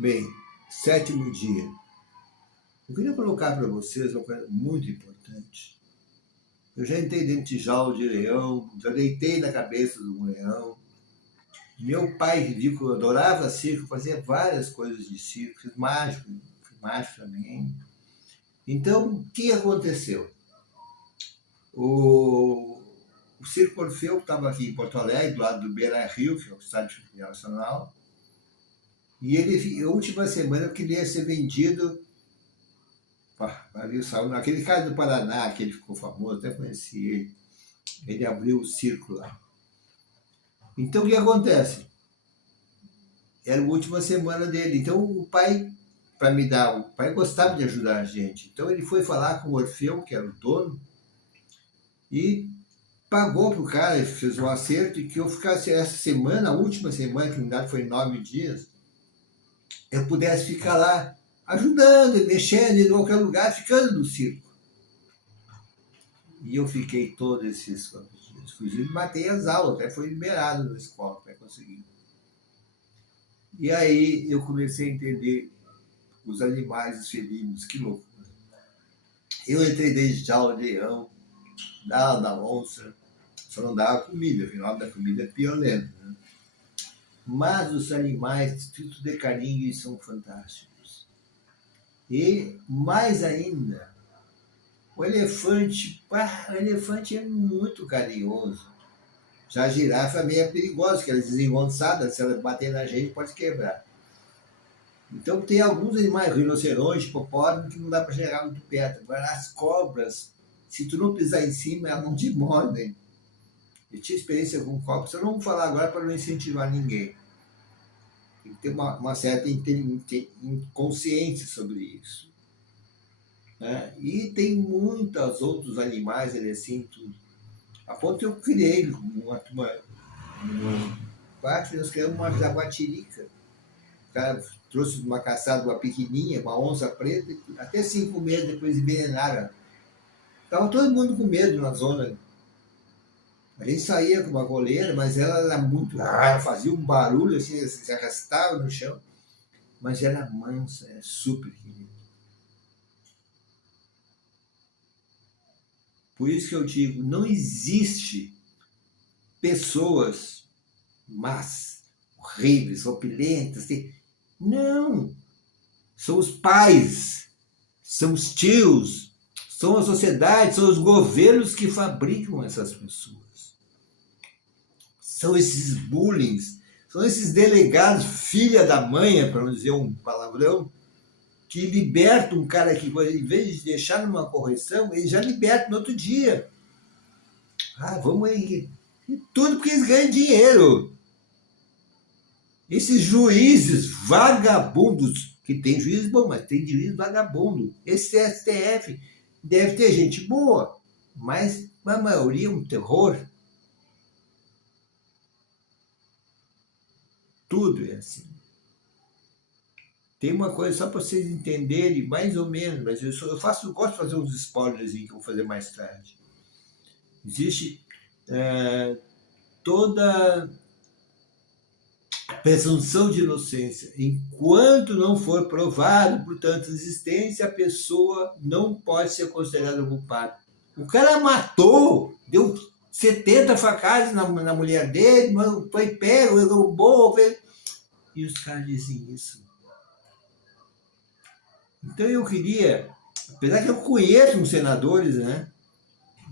Bem, sétimo dia. Eu queria colocar para vocês uma coisa muito importante. Eu já entrei dentro de jaula de leão, já deitei na cabeça do leão. Meu pai, que viu que eu adorava circo, fazia várias coisas de circo, fiz mágico também. Então, o que aconteceu? O, o Circo Orfeu estava aqui em Porto Alegre, do lado do Beira Rio, que é o estádio nacional, e ele, a última semana, eu queria ser vendido. Aquele cara do Paraná, que ele ficou famoso, até conheci ele. Ele abriu o circo lá. Então, o que acontece? Era a última semana dele. Então, o pai, para me dar, o pai gostava de ajudar a gente. Então, ele foi falar com o Orfeu, que era o dono, e pagou para o cara, fez um acerto, e que eu ficasse essa semana, a última semana, que me dá foi 9 dias, eu pudesse ficar lá ajudando, mexendo em qualquer lugar, ficando no circo. E eu fiquei todos esses dias. Inclusive, matei as aulas, até foi liberado na escola para conseguir. E aí eu comecei a entender os animais, os felinos, que loucura. Eu entrei desde jaula de leão, da onça, só não dava comida, afinal da comida é piolenta, né? Mas os animais, tudo de carinho, são fantásticos. E mais ainda, o elefante é muito carinhoso. Já a girafa é meio perigosa, porque ela é desengonçada, se ela bater na gente pode quebrar. Então tem alguns animais, rinoceronte, hipopótamo, que não dá para chegar muito perto. Agora as cobras, se tu não pisar em cima, elas não te mordem. Eu tinha experiência com cobras, eu não vou falar agora para não incentivar ninguém. Tem que ter uma certa consciência sobre isso. Né? E tem muitos outros animais, assim, tudo. A ponto que eu criei uma parte, nós criamos uma jaguatirica. O cara trouxe uma caçada, uma pequenininha, uma onça preta, até 5 meses depois envenenaram. Estava todo mundo com medo na zona. A gente saía com uma coleira, mas ela era muito. Ela fazia um barulho, assim, se arrastava no chão. Mas era mansa, é super querida. Por isso que eu digo, não existe pessoas más, horríveis, opulentas. Não! São os pais, são os tios, são a sociedade, são os governos que fabricam essas pessoas. São esses bullying, são esses delegados, filha da mãe, para não dizer um palavrão, que libertam um cara que, em vez de deixar numa correção, ele já liberta no outro dia. Vamos aí. E tudo porque eles ganham dinheiro. Esses juízes vagabundos, que tem juiz bom, mas tem juiz vagabundo. Esse STF deve ter gente boa, mas a maioria é um terror. Tudo é assim. Tem uma coisa só para vocês entenderem, mais ou menos, mas eu gosto de fazer uns spoilers que eu vou fazer mais tarde. Existe toda a presunção de inocência. Enquanto não for provado, portanto, a existência, a pessoa não pode ser considerada culpada. O cara matou, deu 70 facadas na mulher dele, foi pego, roubou, e os caras dizem isso. Então eu queria, apesar que eu conheço uns senadores, né?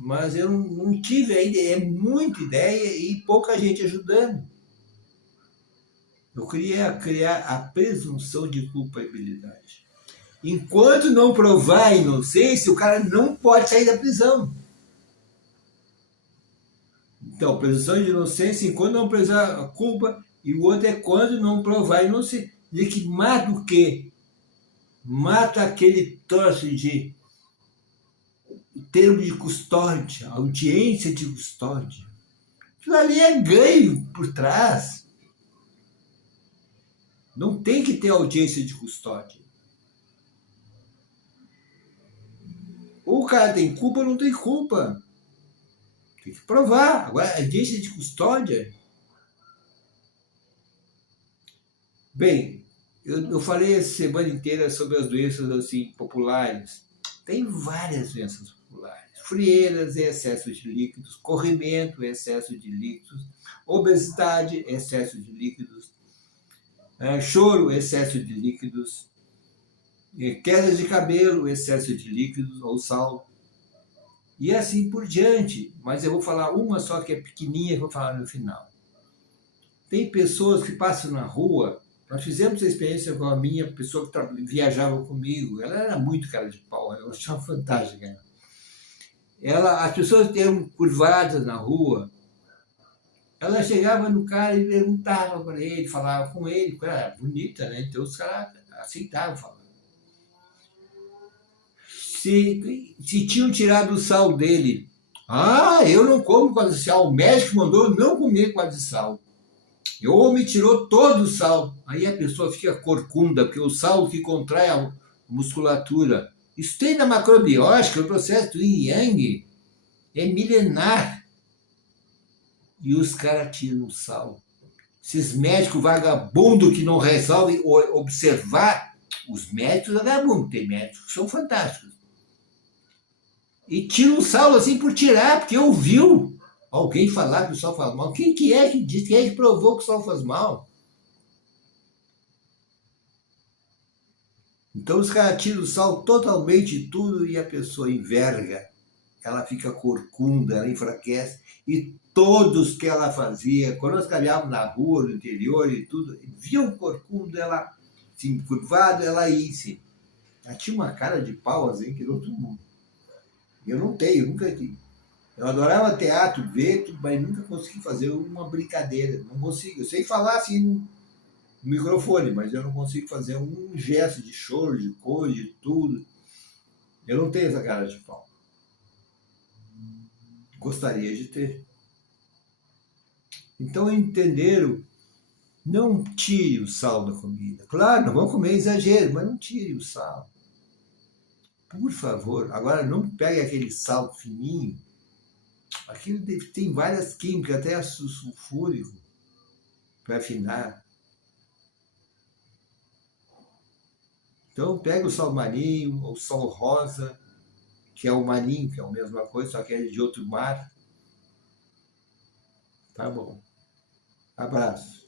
Mas eu não tive ainda, é muita ideia e pouca gente ajudando. Eu queria criar a presunção de culpabilidade. Enquanto não provar a inocência, o cara não pode sair da prisão. Então, presunção de inocência, enquanto não provar a culpa, e o outro é quando não provar a inocência. De que mata o quê? Mata aquele troço de termo de custódia, audiência de custódia. Aquilo ali é ganho por trás. Não tem que ter audiência de custódia. Ou o cara tem culpa ou não tem culpa. Tem que provar. Agora, audiência de custódia. Bem, Eu falei essa semana inteira sobre as doenças assim, populares. Tem várias doenças populares. Frieiras, excesso de líquidos, corrimento, excesso de líquidos, obesidade, excesso de líquidos, choro, excesso de líquidos, queda de cabelo, excesso de líquidos ou sal, e assim por diante. Mas eu vou falar uma só que é pequenininha, que vou falar no final. Tem pessoas que passam na rua, nós fizemos a experiência com a minha pessoa que viajava comigo, ela era muito cara de pau, eu achava fantástica. As pessoas eram curvadas na rua, ela chegava no cara e perguntava para ele, falava com ele, porque ela era bonita, né? Então os caras aceitavam falar. Se tinham tirado o sal dele, eu não como quase sal, o médico mandou não comer quase sal. Ou me tirou todo o sal. Aí a pessoa fica corcunda, porque o sal que contrai a musculatura. Isso tem na macrobiótica, o processo do yin yang é milenar. E os caras tiram o sal. Esses médicos vagabundos que não resolvem observar, os médicos vagabundos, tem médicos que são fantásticos. E tiram o sal assim por tirar, porque ouviu alguém falar que o sal faz mal. Quem que é que diz? Quem é que provou que o sal faz mal? Então os caras tiram o sal totalmente de tudo e a pessoa enverga. Ela fica corcunda, ela enfraquece. E todos que ela fazia, quando nós caminhávamos na rua, no interior e tudo, viam corcunda, ela assim, curvado, ela ia assim. Ela tinha uma cara de pau assim que outro mundo. Eu não tenho, nunca tive. Eu adorava teatro, ver tudo, mas nunca consegui fazer uma brincadeira. Não consigo. Eu sei falar assim no microfone, mas eu não consigo fazer um gesto de choro, de cor, de tudo. Eu não tenho essa cara de pau. Gostaria de ter. Então entenderam, não tire o sal da comida. Claro, não vão comer exagero, mas não tire o sal. Por favor, agora não pegue aquele sal fininho. Aquilo tem várias químicas, até ácido sulfúrico, para afinar. Então pega o sal marinho, ou sal rosa, que é o marinho, que é a mesma coisa, só que é de outro mar. Tá bom. Abraço.